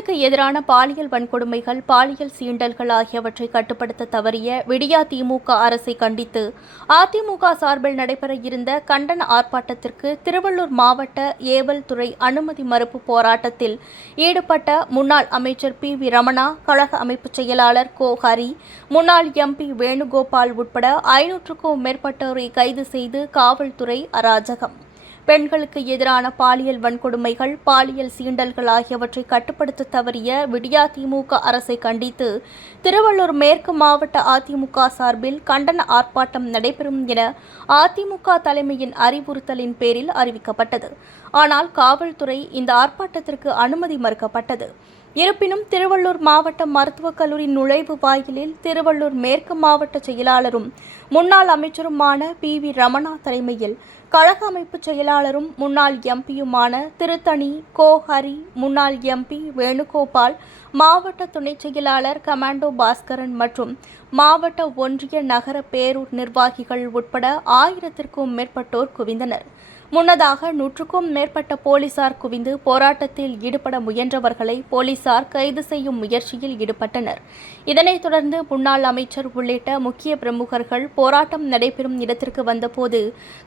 பெண்களுக்கு எதிரான பாலியல் வன்கொடுமைகள் பாலியல் சீண்டல்கள் ஆகியவற்றை கட்டுப்படுத்த தவறிய விடியா திமுக அரசை கண்டித்து அதிமுக சார்பில் நடைபெற இருந்த கண்டன ஆர்ப்பாட்டத்திற்கு திருவள்ளூர் மாவட்ட ஏவல் துறை அனுமதி மறுப்பு போராட்டத்தில் ஈடுபட்ட முன்னாள் அமைச்சர் பி. வி. ரமணா கழக அமைப்புச் செயலாளர் கோ. ஹரி முன்னாள் எம்பி வேணுகோபால் உட்பட ஐநூற்றுக்கும் மேற்பட்டோரை கைது செய்து காவல்துறை அராஜகம். பெண்களுக்கு எதிரான பாலியல் வன்கொடுமைகள் பாலியல் சீண்டல்கள் ஆகியவற்றை கட்டுப்படுத்த தவறிய விடியா திமுக அரசை கண்டித்து திருவள்ளூர் மேற்கு மாவட்ட அதிமுக சார்பில் கண்டன ஆர்ப்பாட்டம் நடைபெறும் என அதிமுக தலைமையின் அறிவுறுத்தலின் பேரில் அறிவிக்கப்பட்டது. ஆனால் காவல்துறை இந்த ஆர்ப்பாட்டத்திற்கு அனுமதி மறுக்கப்பட்டது. இருப்பினும் திருவள்ளூர் மாவட்ட மருத்துவக் கல்லூரி நுழைவு வாயிலில் திருவள்ளூர் மேற்கு மாவட்ட செயலாளரும் முன்னாள் அமைச்சருமான பி வி ரமணா தலைமையில் கழக அமைப்பு செயலாளர் செயலாளரும் முன்னாள் எம்பியுமான திருத்தணி கோ ஹரி முன்னாள் எம்பி வேணுகோபால் மாவட்ட துணைச் செயலாளர் கமாண்டோ பாஸ்கரன் மற்றும் மாவட்ட ஒன்றிய நகர பேரூர் நிர்வாகிகள் உட்பட ஆயிரத்திற்கும் மேற்பட்டோர் குவிந்தனர். முன்னதாக நூற்றுக்கும் மேற்பட்ட போலீசார் குவிந்து போராட்டத்தில் ஈடுபட முயன்றவர்களை போலீசார் கைது செய்யும் முயற்சியில் ஈடுபட்டனர். இதனைத் தொடர்ந்து முன்னாள் அமைச்சர் உள்ளிட்ட முக்கிய பிரமுகர்கள் போராட்டம் நடைபெறும் இடத்திற்கு வந்தபோது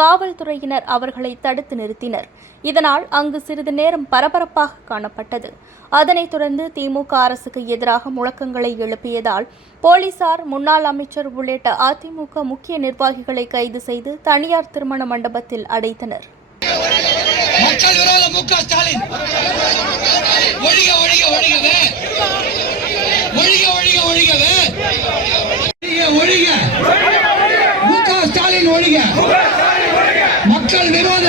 காவல்துறையினர் அவர்களை தடுத்து நிறுத்தினர். இதனால் அங்கு சிறிது நேரம் பரபரப்பாக காணப்பட்டது. அதனைத் தொடர்ந்து திமுக அரசுக்கு எதிராக முழக்கங்களை எழுப்பியதால் போலீசார் முன்னாள் அமைச்சர் உள்ளிட்ட அதிமுக முக்கிய நிர்வாகிகளை கைது செய்து தனியார் திருமண மண்டபத்தில் அடைத்தனர். மக்கள் விரோத மு க ஸ்டாலின். ஒழிக ஒழிக ஒழிகவே. ஒழிக ஒழிக ஒழிகவே. ஒழிக ஒழிக. மு க ஸ்டாலின் ஒழிக. மக்கள் விரோத.